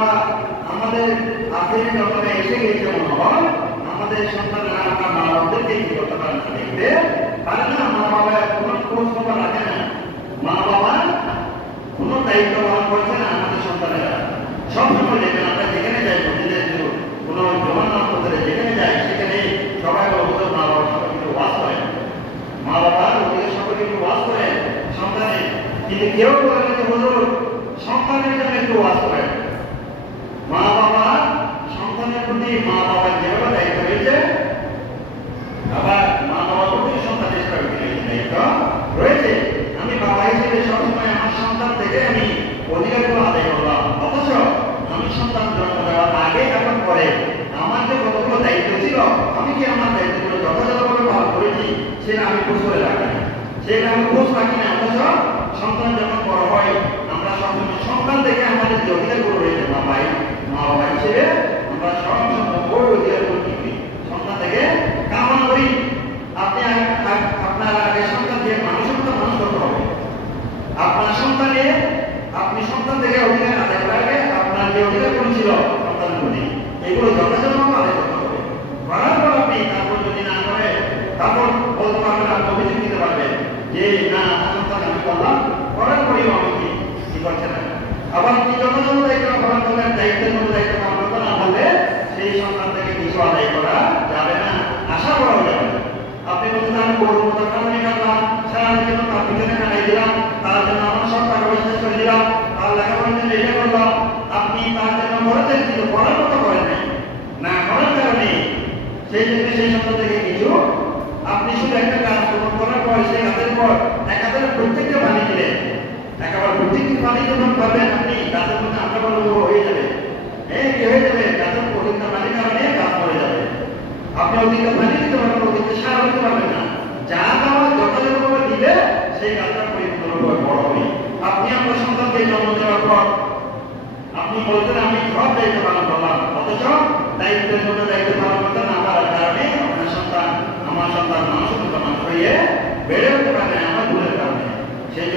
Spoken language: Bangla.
আমরা আমাদের আখেরি জগতে এসে গেছে মনে হয় আমাদের সন্তানেরা আমরা মা বাবাদেরকে কি করতে পারে না, দেখতে পারে না। মা বাবা কোনো খোঁজ খবর রাখে না, মা বাবা কোনো দায়িত্ব পালন করছে না। আমাদের সন্তানেরা সবসময় দেখবেন আমরা যেখানে যাই মসজিদের কোনো জগন্নাথ মন্দিরে যেখানে যাই সেখানে সবাই অভিযোগ মা বাবা সবাই কিন্তু ওয়াজ করেন, মা বাবা ওদিকে সবাই কিন্তু ওয়াজ করেন সন্তানের, কিন্তু কেউ বলে না যে হুজুর সন্তানের জন্য একটু ওয়াজ করেন। মা বাবা সন্তানের প্রতি মা বাবার যেভাবে দায়িত্ব রয়েছে, আবার মা বাবার প্রতি সন্তানের দায়িত্ব রয়েছে। আমি বাবা হিসেবে সবসময় আমার সন্তান থেকে আমি অধিকারগুলো আদায় করলাম, অথচ আমি সন্তান জন্ম দেওয়ার আগে এবং পরে আমার যে কতগুলো দায়িত্ব ছিল আমি কি আমার দায়িত্বগুলো যথাযথভাবে পালন করেছি সেটা আমি খোঁজ করে রাখি না, সেটা আমি খোঁজ রাখি না। অথচ সন্তান যখন বড় হয় আমরা সবসময় সন্তান থেকে আমাদের যে অধিকারগুলো রয়েছে মা বাবা হিসেবে আমরা সবসময় ওই অধিকারগুলো কি করি, সন্তান থেকে কামনা করি। আপনি আপনার আগে সন্তান দিয়ে মানুষের মানুষ করতে হবে। আপনার সন্তানে আপনি সন্তান থেকে অধিকার আদায় করার আগে আপনার যে অধিকারগুলো ছিল সন্তানের প্রতি এগুলো যথাযথভাবে আদায় করতে হবে। করার পর আপনি তারপর যদি না করে তারপর বলতে পারবেন, আপনি অভিযোগ দিতে পারবেন যে না সন্তান আমি করলাম, করার পরেও আমি কি করছে না। আবার আপনি যথাযথ দায়িত্ব পালন করলেন, দায়িত্বের মতো দায়িত্ব পালন করতে না পারলে সেই সন্তান থেকে কিছু আদায় করা যাবে না, আশা করা যাবে না। আপনি বলতে আমি গরুর মতো কারণে কাটলাম, সারাদিন জন্য তার পিছনে কাটাই দিলাম, তার জন্য আমার সব টাকা পয়সা শেষ করে দিলাম, তার লেখাপড়ার জন্য এটা করলাম, আপনি তার জন্য করেছেন কিন্তু করার মতো করেন নাই, না করার কারণে সেই জন্য সেই সন্তান থেকে কিছু আপনি শুধু একটা কাজ করার পর সেই কাজের পর এক হাজার প্রত্যেকটা পানি দিলেন, একেবারে প্রত্যেকটি পানি যখন পাবেন আপনি গাছের মধ্যে আমরা বলবো হয়ে যাবে, কি হয়ে যাবে, গাছের অধিকটা পানির কারণে গাছ মরে যাবে। আপনি অধিকটা পানি দিতে পারবেন, অধিকটা সার দিতে পারবেন না, যা দেওয়া যথাযথভাবে দিলে সেই গাছটা পরিপূর্ণভাবে বড় হবে। আপনি আপনার সন্তানকে জন্ম দেওয়ার পর আপনি বলতেন আমি সব দায়িত্ব পালন করলাম, অথচ দায়িত্বের মধ্যে দায়িত্ব পালন করতে না পারার কারণে আমার সন্তান মানুষের মতো মানুষ হয়ে বেড়ে উঠতে পারে আমার ভুলের কারণে। সেই